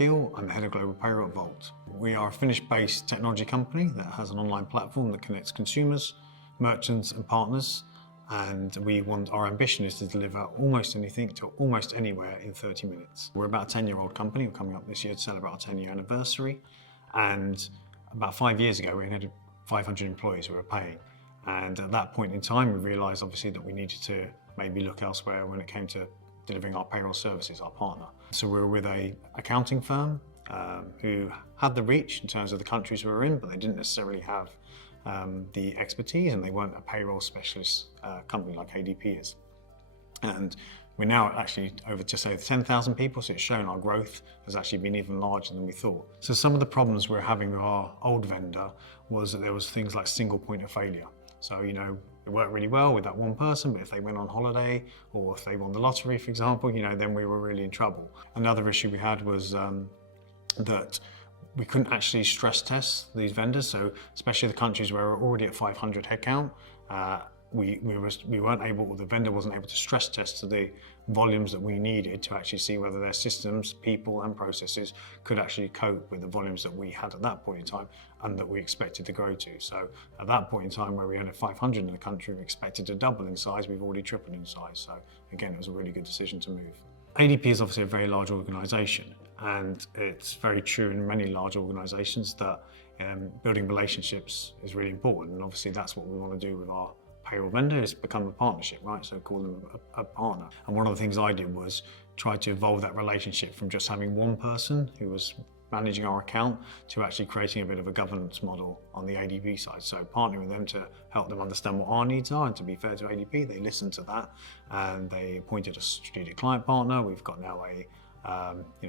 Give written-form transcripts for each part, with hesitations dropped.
Gill. I'm the head of global payroll at Wolt. We are a Finnish-based technology company that has an online platform that connects consumers, merchants and partners, and our ambition is to deliver almost anything to almost anywhere in 30 minutes. We're about a 10-year-old company. We're coming up this year to celebrate our 10-year anniversary, and about 5 years ago we had 500 employees we were paying, and at that point in time we realised obviously that we needed to maybe look elsewhere when it came to delivering our payroll services, our partner. So we were with an accounting firm who had the reach in terms of the countries we were in, but they didn't necessarily have the expertise, and they weren't a payroll specialist company like ADP is. And we're now actually over just over 10,000 people, so it's shown our growth has actually been even larger than we thought. So some of the problems we're having with our old vendor was that there was things like single point of failure. So, it worked really well with that one person, but if they went on holiday or if they won the lottery, for example, then we were really in trouble. Another issue we had was that we couldn't actually stress test these vendors. So especially the countries where we're already at 500 headcount, we weren't able, or the vendor wasn't able to stress test to the volumes that we needed to actually see whether their systems, people and processes could actually cope with the volumes that we had at that point in time and that we expected to grow to. So at that point in time where we had 500 in the country, we expected to double in size, we've already tripled in size. So again, it was a really good decision to move. ADP is obviously a very large organisation, and it's very true in many large organisations that building relationships is really important, and obviously that's what we want to do with our payroll vendor, is become a partnership, right? So call them a partner. And one of the things I did was try to evolve that relationship from just having one person who was managing our account to actually creating a bit of a governance model on the ADP side. So partnering with them to help them understand what our needs are, and to be fair to ADP, they listened to that and they appointed a strategic client partner. We've got now a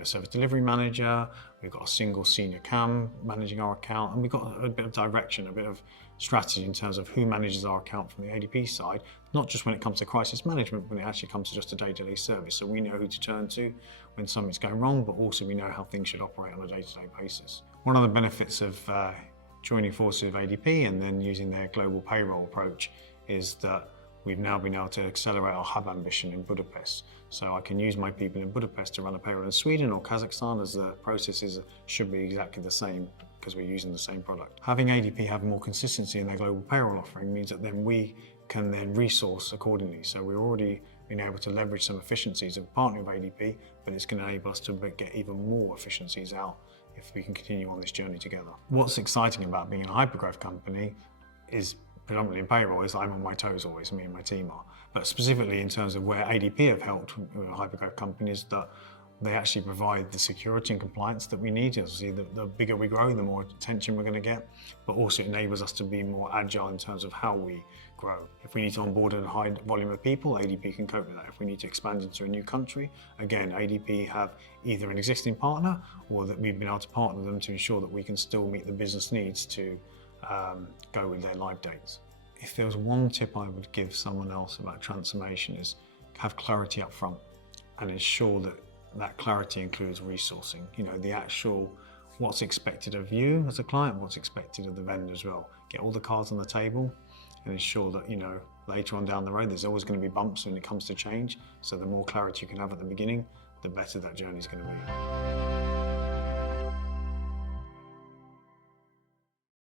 service delivery manager, we've got a single senior CAM managing our account, and we've got a bit of direction, a bit of strategy in terms of who manages our account from the ADP side, not just when it comes to crisis management, when it actually comes to just a day-to-day service. So we know who to turn to when something's going wrong, but also we know how things should operate on a day-to-day basis. One of the benefits of joining forces with ADP and then using their global payroll approach is that we've now been able to accelerate our hub ambition in Budapest. So I can use my people in Budapest to run a payroll in Sweden or Kazakhstan, as the processes should be exactly the same because we're using the same product. Having ADP have more consistency in their global payroll offering means that then we can then resource accordingly. So we're already been able to leverage some efficiencies of partnering with ADP, but it's going to enable us to get even more efficiencies out if we can continue on this journey together. What's exciting about being a hypergrowth company is predominantly in payroll is I'm on my toes always, me and my team are. But specifically in terms of where ADP have helped with a hypergrowth company is that they actually provide the security and compliance that we need. Obviously, the bigger we grow, the more attention we're going to get, but also enables us to be more agile in terms of how we grow. If we need to onboard a high volume of people, ADP can cope with that. If we need to expand into a new country, again, ADP have either an existing partner or that we've been able to partner them to ensure that we can still meet the business needs to go with their live dates. If there was one tip I would give someone else about transformation is have clarity up front and ensure that that clarity includes resourcing. The actual what's expected of you as a client, what's expected of the vendor as well. Get all the cards on the table and ensure that later on down the road there's always going to be bumps when it comes to change. So the more clarity you can have at the beginning, the better that journey is going to be.